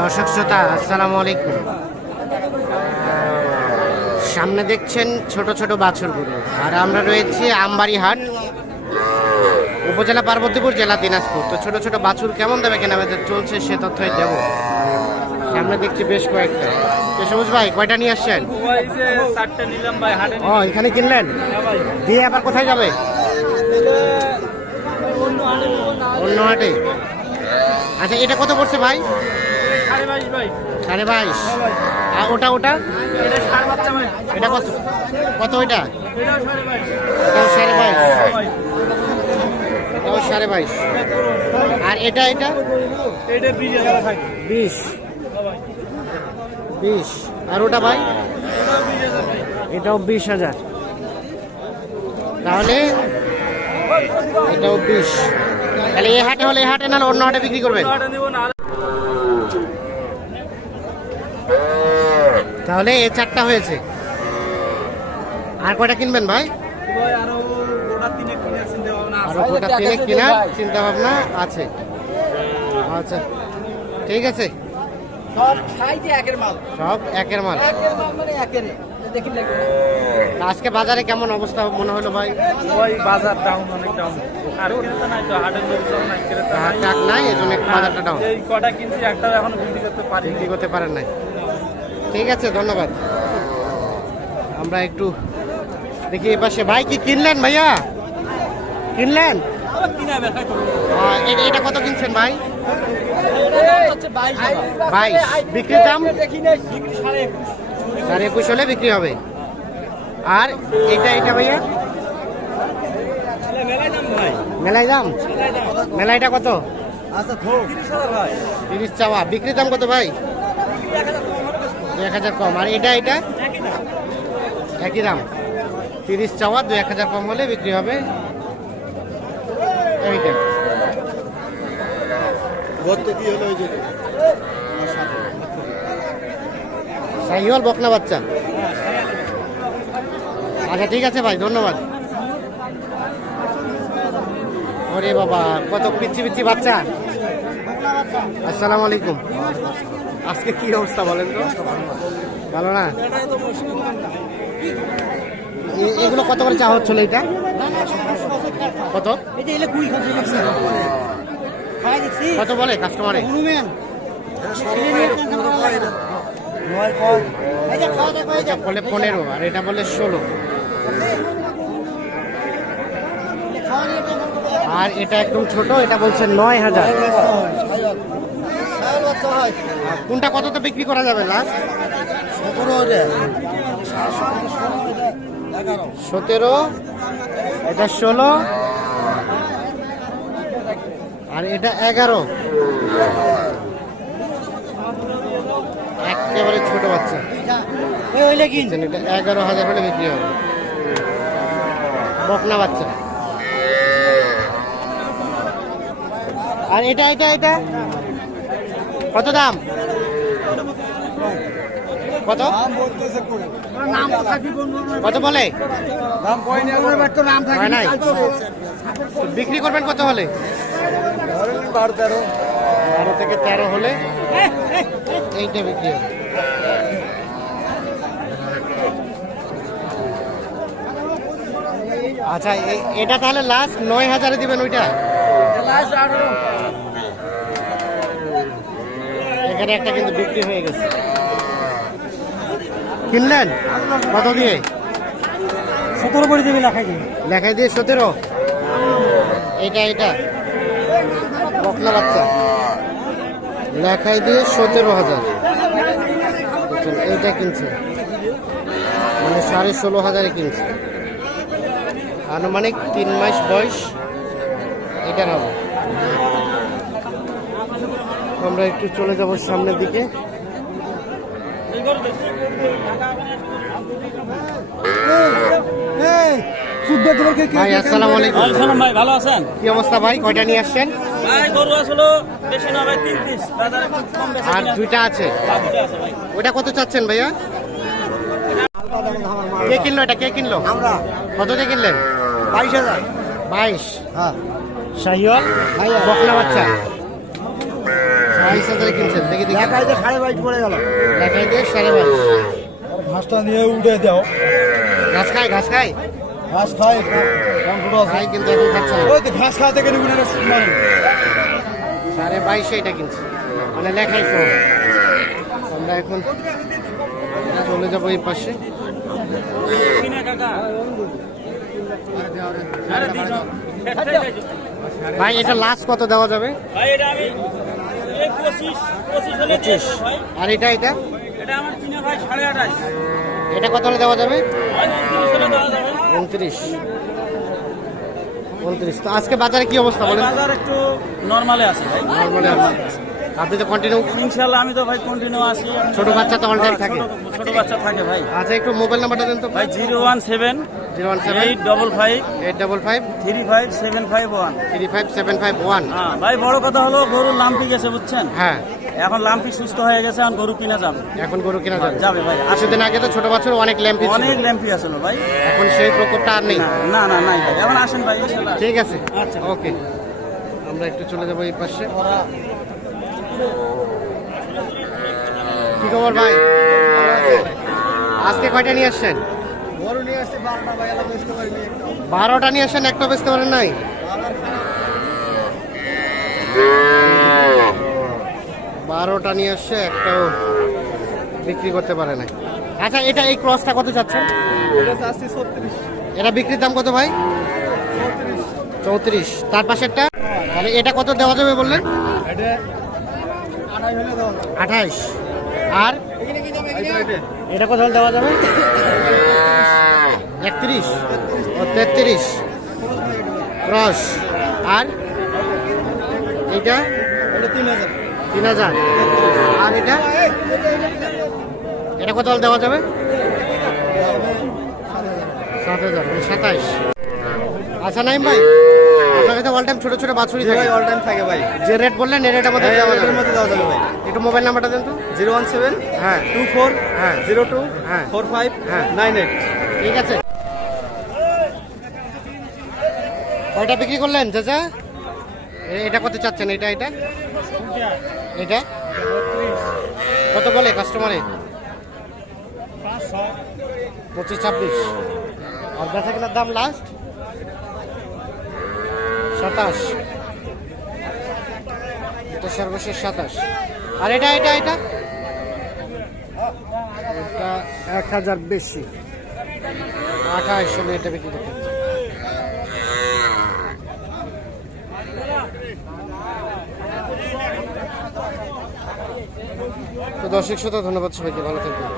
দর্শক শ্রোতা, আসসালামু আলাইকুম। সামনে দেখছেন ছোট ছোট বাছুরগুলো। আর আমরা রয়েছি আমবাড়ি হাট উপজেলা পার্বতীপুর, জেলা দিনাজপুর। তো ছোট ছোট বাছুর কেমন দেবে কেনা চলছে সে তথ্যই দেব। সামনে দেখছি বেশ কয়েকটা। সবুজ ভাই, কয়টা নিয়ে আসছেন? ও, এখানে কিনলেন? দিয়ে আবার কোথায় যাবে? অন্য হাটে? আচ্ছা এটা কত পড়ছে ভাই? সাড়ে বাইশ। আর ওটা ওটা? এটা কত? কত ওইটা? সাড়ে বাইশ। সাড়ে বাইশ। আর এটা এটা? বিশ। বিশ। আর ওটা ভাই? এটাও বিশ হাজার। তাহলে এটাও বিশ। তাহলে এই হাটে হলে এই হাটে না অন্য হাটে বিক্রি করবেন? তাহলে এই চারটা হয়েছে। আর কয়টা কিনবেন ভাই? আরও গোটা তিনে কিনে? চিনতে ভাবনা আছে। আচ্ছা ঠিক আছে। সব একের মাল। সব একের মাল। একের মাল মানে একের। আজকে বাজারে কেমন অবস্থা মনে হলো ভাই? ভাই বাজার ডাউন অনেক ডাউন আর ক্রেতা নাই তো হাটের লোকজন নাই ক্রেতা নাই এই জন্য বাজারটা ডাউন এই কটা কিনছি একটা এখন বিক্রি করতে পারি বিক্রি করতে পারেন নাই। ঠিক আছে ধন্যবাদ। আমরা একটু দেখি এই পাশে। ভাই কি কিনলেন ভাইয়া? কিনলেন? এটা কত কিনছেন ভাই? বাইশ বিক্রির দাম? দেখি না বিক্রি সাড়ে একুশ হলে বিক্রি হবে। আর এটা এটা ভাইয়া? মেলাই দাম? মেলাইটা কত? তিরিশ চাওয়া। বিক্রির দাম কত ভাই? এক হাজার কম। আর এটা এটা? একই দাম। তিরিশ চাওয়া, দু এক হাজার কম হলে বিক্রি হবে। এইটা। সাইহল বকনা বাচ্চা। আচ্ছা ঠিক আছে ভাই ধন্যবাদ। ওরে বাবা কত পিচ্ছি পিচ্ছি বাচ্চা। আসসালামু আলাইকুম। আজকে কি অবস্থা বলেন তো? ভালো না? এগুলো কত করে চা হচ্ছিল এটা? কত? কত বলে কাস্টমারে? এটা বলে পনেরো আর এটা বলে ষোলো। আর এটা একদম ছোট এটা বলছে নয় হাজার। কোনটা কততে বিক্রি করা যাবে লাস্ট সতেরো সতেরো এটা ষোলো আর এটা এগারো। একেবারে ছোট বাচ্চা। এই হইলে কি? এটা এগারো হাজার হলে বিক্রি হবে। বকনা বাচ্চা। আর এটা এটা এটা? কত দাম? কত? কত বলে? বিক্রি করবেন কত হলে? বারো তেরো। বারো থেকে তেরো হলে এইটা বিক্রি হবে। আচ্ছা এটা তাহলে লাস্ট নয় হাজারে দিবেন ওইটা? এখানে একটা কিন্তু বিক্রি হয়ে গেছে। কিনলেন? কত দিয়ে? সতেরো করে দেবে লেখাই দিবি। লেখাই দিয়ে সতেরো? এটা এটা। বকনা বাচ্চা। লেখাই দিয়ে সতেরো হাজার। এইটা কিনছে। মানে সাড়ে ষোলো হাজারে কিনছে। আনুমানিক তিন মাস বয়স এটার হবে। আমরা একটু চলে যাব সামনের দিকে। শুদ্ধ তোমার কে ভাই আসসালামু আলাইকুম। ভাই ভালো আছেন? কি অবস্থা ভাই? কয়টা নিয়ে আসছেন? আর দুইটা আছে? ভাই। ওইটা কত চাচ্ছেন ভাইয়া? কে কিনলো এটা? কে কিনলো? আমরা। কত দিয়ে কিনলেন? বাইশ হাজার। বাইশ? হ্যাঁ। শাহিওয়াল? বকনা বাচ্চা? বাইশ হাজারে কিনছেন দেখি দেখি। একাই যে সাড়ে বাইশ পড়ে গেল। দেখাই দিয়ে সাড়ে বাইশ। ঘাসটা নিয়ে উঠে দাও। ঘাস খায় ঘাস খায়? ঘাস খায় খাই কিন্তু এখন খাচ্ছে ওই তো ঘাস খাওয়াতে গেলে উনারা মানে সাড়ে বাইশে এটা কিনছে। মানে লেখাই কম আমরা এখন চলে যাব এই পাশে। ভাই এটা লাস্ট কত দেওয়া যাবে? পঁচিশ। আর এটা এটা? এটা কত হলে দেওয়া যাবে। উনত্রিশ। উনত্রিশ। তো আজকে বাজারে কি অবস্থা বলেন? বাজার একটু নর্মালে আছে ভাই। নর্মালি আপনি তো কন্টিনিউ ইনশাল্লাহ আমি তো ভাই কন্টিনিউ আছি। ছোট বাচ্চা তো time থাকে। ছোট- বাচ্চা থাকে ভাই। আচ্ছা একটু মোবাইল নাম্বারটা দেন তো। ভাই zero one seven zero one seven. Eight double five eight double five. Three five seven five one. Three five seven five one. হ্যাঁ ভাই বড় কথা হলো গরুর লাম্পি গেছে বুঝছেন? হ্যাঁ। এখন লাম্পি সুস্থ হয়ে গেছে এখন গরু কিনা যাবে। এখন গরু কেনা যাবে? যাবে ভাই আসলে কিছুদিন আগে তো ছোট বাচ্চার অনেক ল্যাম্পি অনেক ল্যাম্পি আসলো ভাই? এখন সেই প্রকোপটা আর নেই। না না নাই ভাই। এখন আসেন ভাই ঠিক আছে। আচ্ছা। ওকে। আমরা একটু চলে যাব এই পাশে। কি খবর ভাই? আজকে কয়টা নিয়ে আসছেন? গরু নিয়ে আসছে বারোটা বাইরে বেচতে পারিনি বারোটা নিয়ে আসছেন একটা বেচতে পারেন নাই? বারোটা নিয়ে আসছে একটাও বিক্রি করতে পারে নাই। আচ্ছা এটা এই ক্রসটা কত যাচ্ছেন এটা বিক্রির দাম কত ভাই? চৌত্রিশ। তার পাশেরটা? তাহলে এটা কত দেওয়া যাবে বললেন? আঠাইশ আর? এটা কত দেওয়া যাবে? একত্রিশ। ও তেত্রিশ। ক্রস আর? এটা এটা তিন হাজার। তিন হাজার। আর এটা? এটা কত দেওয়া যাবে? সাত হাজার মানে সাতাইশ। আচ্ছা নাইম ভাই আপনার কাছে অল টাইম ছোট ছোট বাছুরি থাকে। অল টাইম থাকে ভাই। যে রেট বললেন এই রেটের মধ্যে দেওয়া যাবে। মধ্যে দেওয়া যাবে ভাই। একটু মোবাইল নাম্বারটা দেন তো। জিরো ওয়ান সেভেন হ্যাঁ। টু ফোর হ্যাঁ। জিরো টু হ্যাঁ। ফোর ফাইভ হ্যাঁ। Nine eight. ঠিক আছে। কয়টা বিক্রি করলেন চাচা? এটা কত চাচ্ছেন এটা এটা? এটা? কত বলে কাস্টমারে পঁচিশ ছাব্বিশ। আর বেচা কেনার দাম লাস্ট সাতাশ। এটা সর্বশেষ সাতাশ। আর এটা এটা এটা? এটা এক হাজার বেশি। আঠাশ এটা বিক্রি করতে তো দর্শক শ্রোতা ধন্যবাদ সবাইকে ভালো থাকবেন।